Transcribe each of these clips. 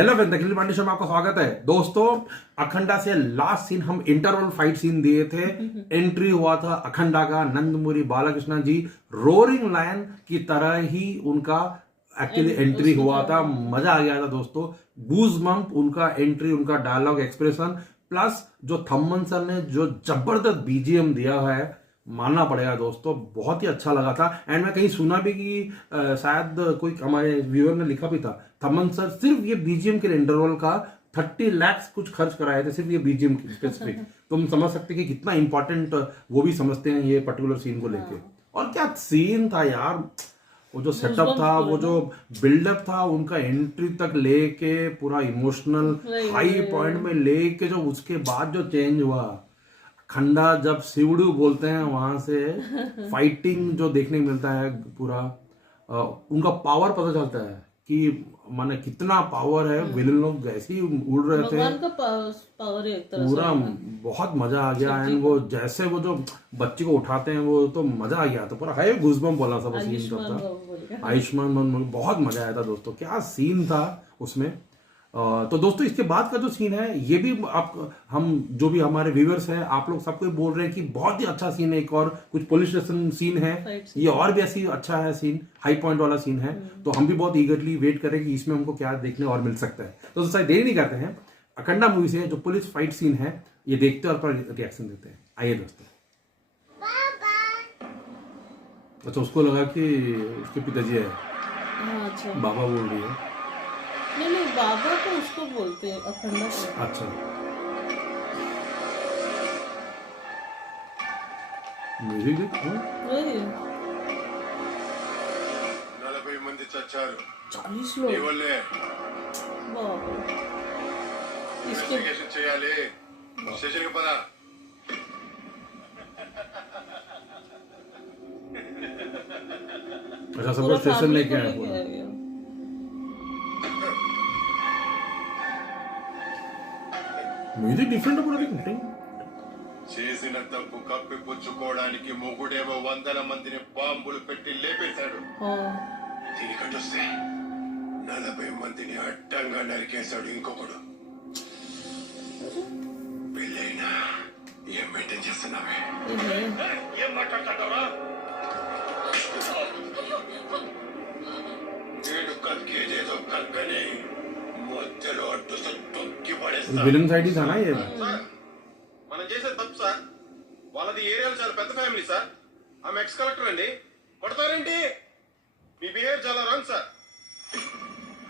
Hello friends, अखिल Pandey show में आपका स्वागत है। दोस्तों, अखंडा से लास्ट सीन हम इंटरवल फाइट सीन दिए थे। एंट्री हुआ था अखंडा का, नंदमुरी बालाकृष्ण जी रोरिंग लायन की तरह ही उनका एक्चुअली एंट्री हुआ था। मजा आ गया था दोस्तों। गूजबम्प उनका एंट्री, उनका डायलॉग एक्सप्रेशन, प्लस जो थम्मन सर ने जो जबरदस्त बीजीएम दिया है, मानना पड़ेगा दोस्तों, बहुत ही अच्छा लगा था। एंड मैं कहीं सुना भी कि शायद कोई हमारे व्यूअर ने लिखा भी था, थमन सर सिर्फ ये बीजीएम के इंटरवल का 30 लाख कुछ खर्च कराए थे, सिर्फ ये बीजीएम स्पेसिफिक। तो हम समझ सकते कि कितना इंपॉर्टेंट वो भी समझते हैं ये पर्टिकुलर सीन को लेके। और क्या सीन था यार, वो जो सेटअप था, वो जो बिल्डअप था, उनका एंट्री तक लेके पूरा इमोशनल हाई पॉइंट में लेके, जो उसके बाद जो चेंज हुआ, खंडा जब शिवड़ू बोलते हैं वहां से फाइटिंग जो देखने को मिलता है, पूरा उनका पावर पता चलता है कि माने कितना पावर है। विलन लोग ऐसे ही उड़ रहे थे, भगवान का पावर है एक तरह से। पूरा बहुत मजा आ गया। एंड वो जैसे वो जो बच्चे को उठाते हैं, वो तो मजा आ गया था पूरा। है घुसबम बोला सब सीन करता, आयुष्मान, बहुत मजा आया था दोस्तों। क्या सीन था उसमें। तो दोस्तों, इसके बाद का जो सीन है, ये भी आप हम जो भी हमारे व्यूअर्स हैं, आप लोग सबको बोल रहे हैं कि बहुत ही अच्छा सीन है। एक और कुछ पुलिस स्टेशन सीन है, ये और भी ऐसी अच्छा है सीन, हाई पॉइंट वाला सीन है। तो हम भी बहुत ईगरली वेट करें कि इसमें हमको क्या देखने और मिल सकता है। तो दोस्तों, देरी नहीं करते हैं, अखंडा मूवी से जो पुलिस फाइट सीन है ये देखते हैं और पर रिएक्शन देते हैं। आइए दोस्तों। अच्छा, उसको लगा कि उसके पिताजी है। अच्छा, बाबा बोल रही है। नहीं बाबा तो उसको बोलते हैं, अखंडा को। अच्छा, म्यूजिक देख। वही 40 మంది చచ్చారు 40 लोग। నీ వల్లే बाबा इसके ఇన్వెస్టిగేషన్ చేయాలి స్టేషన్ కి పద अच्छा, सब लोग स्टेशन लेके आए पूरा। म्यूजिक डिफरेंट है पूरा, देखो। చేసిన తప్పు కప్పిపుచ్చుకోవడానికి మొగుడేమో 100 మందిని బాంబులు పెట్టి లేపేశాడు हाँ దీనికటొస్తే 40 మందిని అడ్డంగా నరికేశాడు ఇంకొకడు పెళ్ళైనా ఏం మెయింటైన్ చేస్తున్నావే ये है। ఏం మాట్లాడతాడవరా నేను కక్కేదేదో కక్కని మధ్యలో అడ్డు తొక్కి పడేస్తా विलन साइड ही था ना ये। సార్ మనం చేసేది తప్పు సార్. వాళ్ళది ఏరియాలో చాలా పెద్ద ఫ్యామిలీ సార్. ఆమె ఎక్స్ కలెక్టర్ అండి. కొడతారేంటి? మీ బిహేవియర్ చాలా రాంగ్ సార్.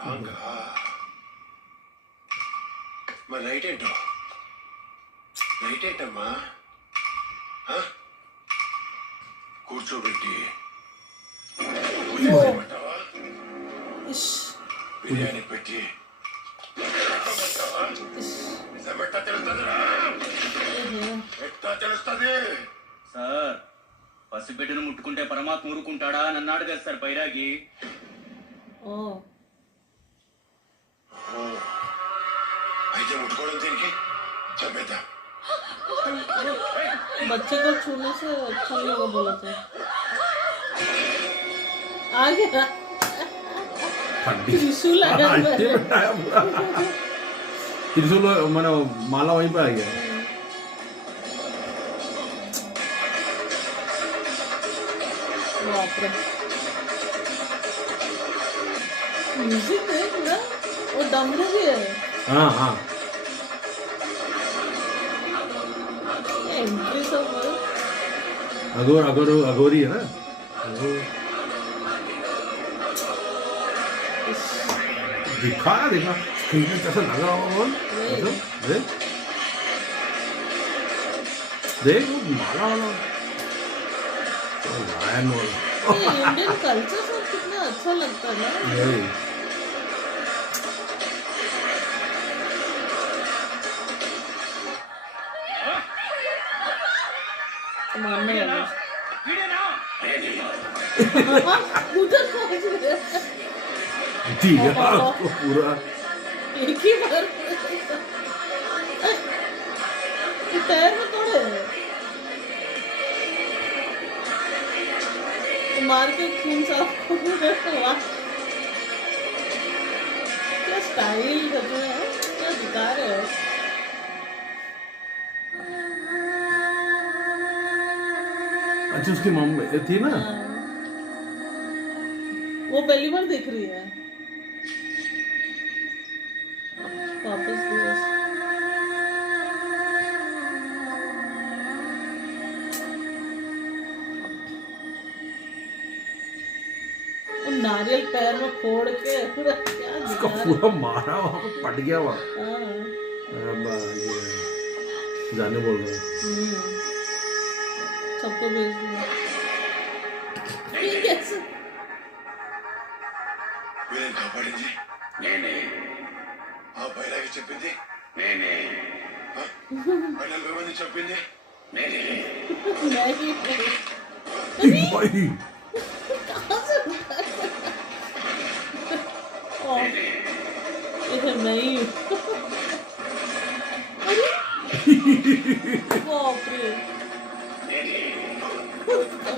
రాంగా మరి రైట్ ఏంటో? రైట్ ఏంటమ్మా? కూర్చోబెట్టి కూర్చోబెట్టమంటావా? इश బిర్యానీ పెట్టి నిజమెట్టా తెలుస్తుందిరా? ఎట్టా తెలుస్తుంది? సార్ పసిబిడ్డను ముట్టుకుంటే పరమాత్మ ఊరుకుంటాడా అని అన్నాడు కదా సార్ బైరాగి. ओ అయితే ముట్టుకోవడం దీనికి చంపేద్దాం. बच्चे को छूने से अच्छा नहीं होगा बोला था। आ गया त्रिशूल आया हुआ है। अल्टीमेट आया पूरा। त्रिशूल माने माला वहीं पे आ गया। बाप रे, म्यूजिक देख ना, वो डमरू भी है। हाँ हाँ, एंट्री सब है। अघोरी है ना। देखा स्क्रीन में कैसा लग रहा होगा। देख देख वो माला वाला, लायन वाला। ये इंडियन कल्चर सब कितना अच्छा लगता है ना। यही मानने वाला వీడేనా? उधर पहुंच गया ठीक है उसको पूरा। एक ही बार पैर में तोड़े मार के खून साफ कर। क्या स्टाइल का जो है क्या दिखा रहे हो। अच्छा उसकी मम्मी थी ना। हाँ, वो पहली बार देख रही है वापस भी। वो नारियल पैर में फोड़ के पूरा क्या उसका दिखा पूरा मारा वहां पे पट गया वहां। रहा है। अब ये जाने बोल रहा है। सबको भेज दिया। ये कैसे వీరేం కాపాడింది నేనే ఆ బైరాగి చెప్పింది నేనే ఆ 40 మంది చెప్పింది నేనే नहीं भाई कहाँ से उठा इधर मैं ही हूँ। अरे बाप रे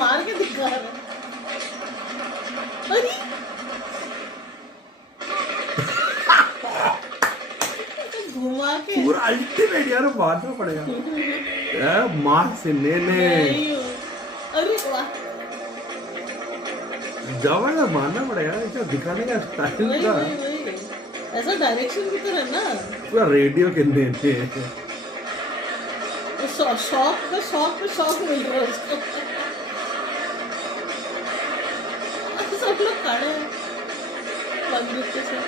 मार के दिखा रहा है। अरे घुमा के पूरा अल्टीमेट यार मारना पड़ेगा मार से मैं लेने ही हूँ। अरे वाह जबरदस्त मारना पड़ेगा ऐसा दिखाने का स्टाइल वही का वही वही ऐसा डायरेक्शन की तरह ना। पूरा रेडियो के लेने शौक पे शौक मिल रहा है उसको। सब लोग खड़े हैं बंदूक के साथ।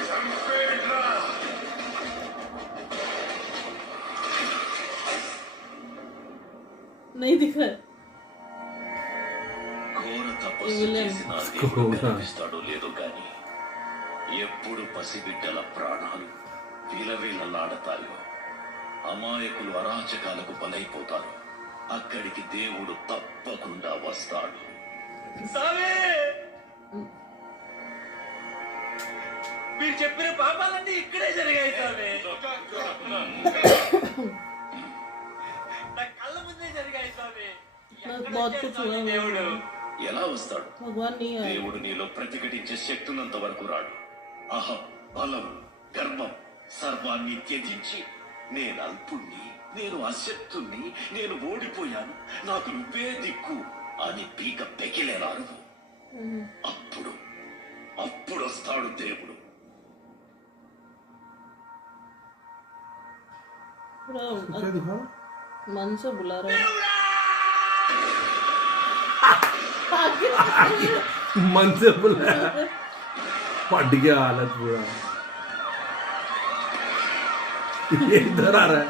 नहीं दिख रहा है। ఘోర తపస్సు ఇవ్వలేం. చేసిన ఆ దేవుడు కనిపిస్తాడో లేదో గాని ఎప్పుడు పసిబిడ్డల ప్రాణాలు విలవిలలాడతాయో అమాయకులు అరాచకాలకు బలైపోతారు అక్కడికి దేవుడు తప్పకుండా వస్తాడు. మీరు చెప్పిన పాపాలన్నీ ఇక్కడే జరిగాయి సామే. నా కళ్ళ ముందే జరిగాయి సామే. बहुत कुछ हुआ है। దేవుడు ఎలా వస్తాడు? भगवान नहीं आया। దేవుడు నీలో ప్రతిఘటించే శక్తున్నంత వరకు రాడు. అహం, బలం, గర్వం సర్వాన్ని త్యజించి నేను అల్పుణ్ణి, నేను అశక్తుణ్ణి, నేను ఓడిపోయాను, నాకు నువ్వే దిక్కు అని పీక పెకిలేరారు. అప్పుడు అప్పుడు వస్తాడు దేవుడు. पूरा क्या दिखा मन से बुला रहा है। मन से बुलाया पट गया हालत पूरा ये इधर आ रहा है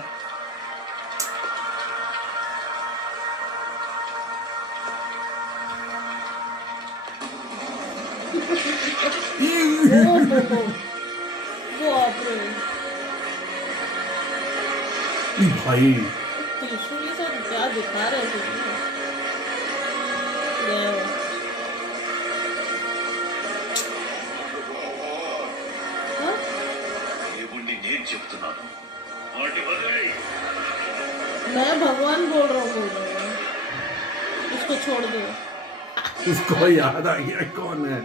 बाप रे भाई त्रिशूल से क्या दिखा रहे थे। దేవుణ్ణి నేను చెప్తున్నాను, వాటి వదిలి मैं भगवान बोल रहा हूँ उसको छोड़ दो। उसको याद आ गया कौन है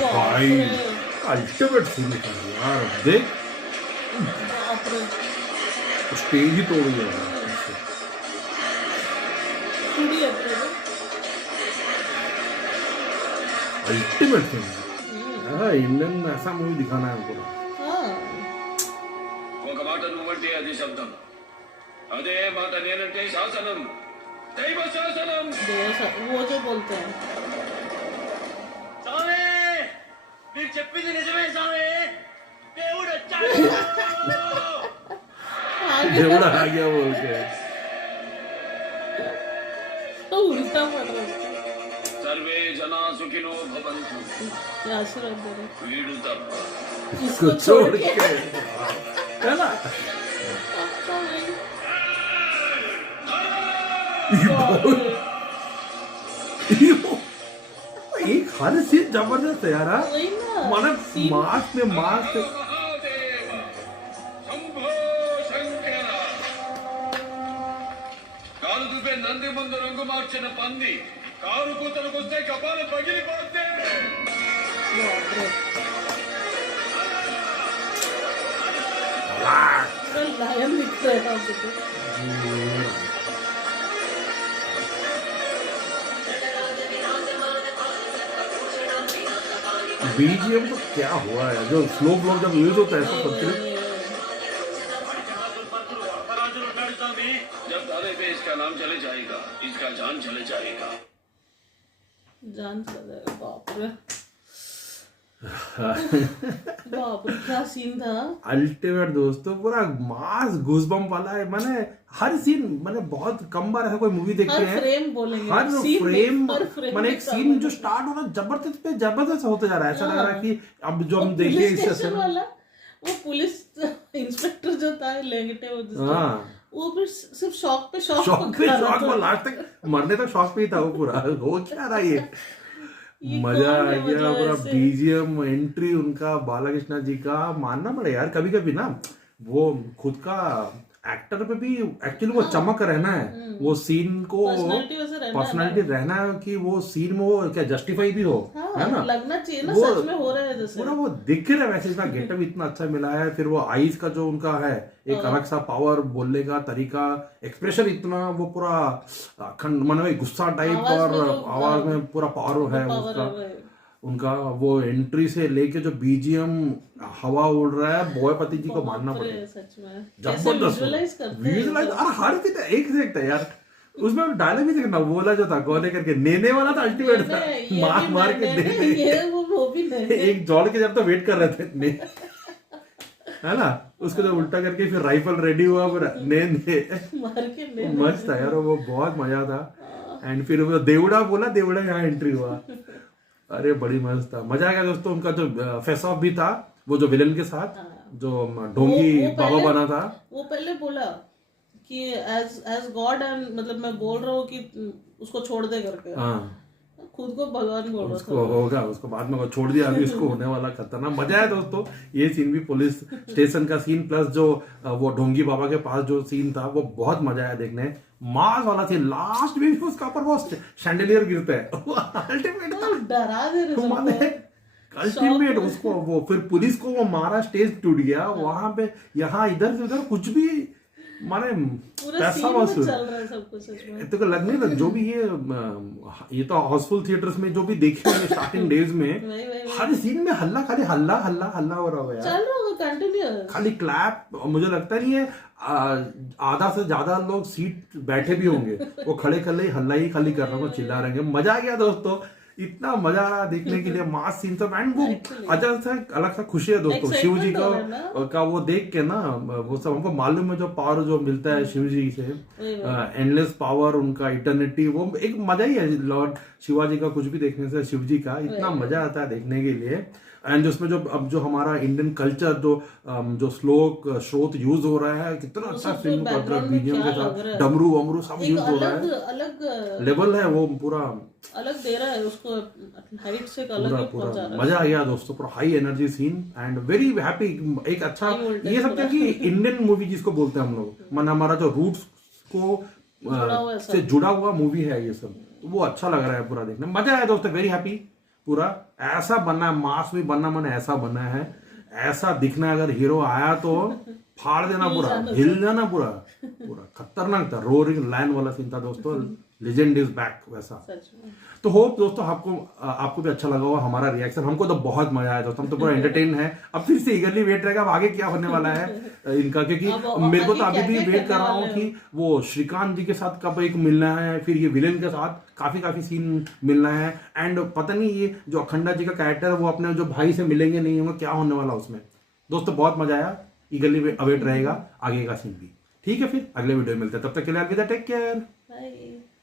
भाई अल्टीमेट सीन था यार देख बाप रे स्टेज ही तोड़ गया कुड़ी है पूरा। अल्टीमेट सीन इंडियन में ऐसा मूवी दिखाना है हमको हाँ ఒక మాట నువ్వంటే అది శబ్దం, అదే మాట నేనంటే శాసనం, దైవ శాసనం. वो जो बोलते हैं స్వామి మీరు చెప్పింది నిజమే స్వామి, దేవుడు వచ్చాడు. आगे देवड़ा आ गया बोल के तो उल्टा पड़ रहा है। సర్వే జనా సుఖినో భవంతు. ये आशीर्वाद दे रहे వీడు తప్ప इसको छोड़ के है ना पापा भाई। एक हर सीन जबरदस्त है यार हाँ? वही ना मतलब सीन- मास में मास మహాదేవ శంభో శంకర. కాలు దువ్వే నంది ముందు రంగు మార్చిన పంది కారు కూతలకు వస్తే కపాల పగిలిపోతే बाप रे, पूरा लायन दिख रहा है आपको तो। बीजीएम तो क्या हुआ है, जो स्लो फ्लो जब यूज होता है ऐसा सबके राजू लौटाड़ी साहब, जब दादे पे इसका नाम चले जाएगा, इसका जान चले जाएगा। जान चला जाएगा, बाप रे बाप रे, क्या सीन था। अल्टीमेट दोस्तों, पूरा मास गूज़बम्प वाला है। मैंने हर सीन, मैंने बहुत कम बार ऐसा कोई मूवी देखते हर हैं, फ्रेम बोलेंगे, हर सीन फ्रेम, हर फ्रेम मैंने में एक सीन जो स्टार्ट हो रहा है जबरदस्त पे जबरदस्त होते जा रहा है, ऐसा लग रहा है कि अब जो हम देखें पुलिस इससे स्टेशन वाला, वो पुलिस इंस्पेक्टर जो था लेंगटे, वो जिसका, हाँ, वो फिर सिर्फ शॉक पे शॉक शॉक पे शॉक, वो लास्ट तक मरने तक शॉक पे ही था वो पूरा। हो क्या रहा है ये मजा आ गया पूरा। बीजीएम एंट्री उनका बालाकृष्ण जी का मानना पड़ेगा यार, कभी कभी ना वो खुद का एक्टर पे भी एक्चुअली वो चमक रहना है, वो सीन को पर्सनालिटी रहना है कि वो सीन में वो क्या जस्टिफाई भी हो, है ना, लगना चाहिए ना वो सच में हो रहा है जैसे पूरा वो दिख रहा है वैसे। इसका गेटअप इतना अच्छा मिला है, फिर वो आईज का जो उनका है एक अलग सा पावर, बोलने का तरीका, एक्सप्रेशन इतना वो पूरा अखंड, मतलब गुस्सा टाइप, और आवाज में पूरा पावर है उसका, उनका वो एंट्री से लेके जो बीजीएम हवा उड़ रहा है, बॉयपति जी को मानना पड़ेगा, सच में जबरदस्त विजुअलाइज। और हर चीज एक से एक था यार, उसमें डायलॉग भी देखना, बोला जो था गोले करके नेने वाला था, अल्टीमेट था, मार मार के ये वो भी नहीं, एक जॉड़ के जब तो वेट कर रहे थे ने, है ना, उसको जब उल्टा करके फिर राइफल रेडी हुआ, फिर ने मार के मस्त था यार वो, बहुत मजा था। एंड फिर वो देवड़ा बोला, देवड़ा यहाँ एंट्री हुआ, अरे बड़ी मस्त था, मजा आ गया दोस्तों। उनका जो फेस ऑफ भी था, वो जो विलन के साथ जो ढोंगी बाबा बना था, वो पहले बोला कि एज गॉड, एंड मतलब मैं बोल रहा हूँ कि उसको छोड़ दे करके, हाँ, खुद को भगवान बोल रहा उसको होगा, उसको बाद में छोड़ दिया, अभी उसको होने वाला खतरनाक। मजा आया दोस्तों, ये सीन भी पुलिस स्टेशन का सीन प्लस जो वो ढोंगी बाबा के पास जो सीन था, वो बहुत मजा आया देखने, मास वाला सीन। लास्ट में भी उसका ऊपर वो शैंडलियर गिरता है, वो अल्टीमेट था, डरा दे रहे अल्टीमेट। उसको वो फिर पुलिस को वो मारा, स्टेज टूट गया वहां पे, यहाँ इधर से उधर कुछ भी, माने पैसा वसूल तो लग नहीं लग। जो भी ये तो हाउसफुल थिएटर्स में जो भी देखे होंगे स्टार्टिंग डेज में, हर सीन में हल्ला, खाली हल्ला हल्ला हल्ला हो रहा है यार, खाली क्लैप। मुझे लगता नहीं है आधा से ज्यादा लोग सीट बैठे भी होंगे, वो खड़े खड़े हल्ला ही खाली कर रहे हैं, चिल्ला रहे हैं। मजा आ गया दोस्तों, इतना मजा आ रहा देखने के लिए, मास सीन सब। एंड वो अच्छा सा अलग सा खुशी है दोस्तों, शिव जी का वो देख के ना, वो सब हमको मालूम है जो पावर जो मिलता है शिव जी से, एंडलेस पावर, उनका इटर्निटी, वो एक मजा ही है लॉर्ड शिवाजी का कुछ भी देखने से, शिव जी का इतना मजा आता है देखने के लिए। एंड उसमें जो अब जो हमारा इंडियन कल्चर जो श्लोक स्रोत यूज हो रहा है, कितना अच्छा फिल्म बीजीएम के साथ, डमरू वमरू सब यूज हो रहा है, अलग लेवल है वो, पूरा अलग दे रहा है उसको, हाइट से अलग ही पहुंचा रहा है। मजा आ गया दोस्तों, पूरा high energy scene and very happy. एक अच्छा ये सब कि इंडियन मूवी जिसको बोलते हैं हम लोग, मन हमारा जो रूट्स को से जुड़ा हुआ मूवी है ये सब, वो अच्छा लग रहा है पूरा देखने, मजा आया दोस्तों, वेरी हैप्पी। पूरा ऐसा बनना है, मास भी बनना, मैंने ऐसा बनना है, ऐसा दिखना, अगर हीरो आया तो फाड़ देना पूरा, हिल जाना पूरा, पूरा खतरनाक था। रोरिंग लायन वाला सीन था दोस्तों, लेजेंड इज बैक वैसा। तो होप दोस्तों आपको भी अच्छा लगा होगा हमारा रिएक्शन, हमको तो बहुत मजा आया दोस्तों, हम तो पूरा एंटरटेन है। अब फिर से ईगरली वेट रहेगा अब आगे क्या होने वाला है इनका, क्योंकि मेरे को तो अभी भी वेट कर रहा हूँ कि वो श्रीकांत जी के साथ कब एक मिलना है, फिर ये विलेन के साथ काफी सीन मिलना है। एंड पता नहीं ये जो अखंडा जी का कैरेक्टर है वो अपने जो भाई से मिलेंगे नहीं होंगे, क्या होने वाला उसमें दोस्तों, बहुत मजा आया। ईगरली अवेट रहेगा आगे का सीन भी। ठीक है, फिर अगले वीडियो में मिलते हैं, तब तक के लिए अलविदा, टेक केयर, बाय।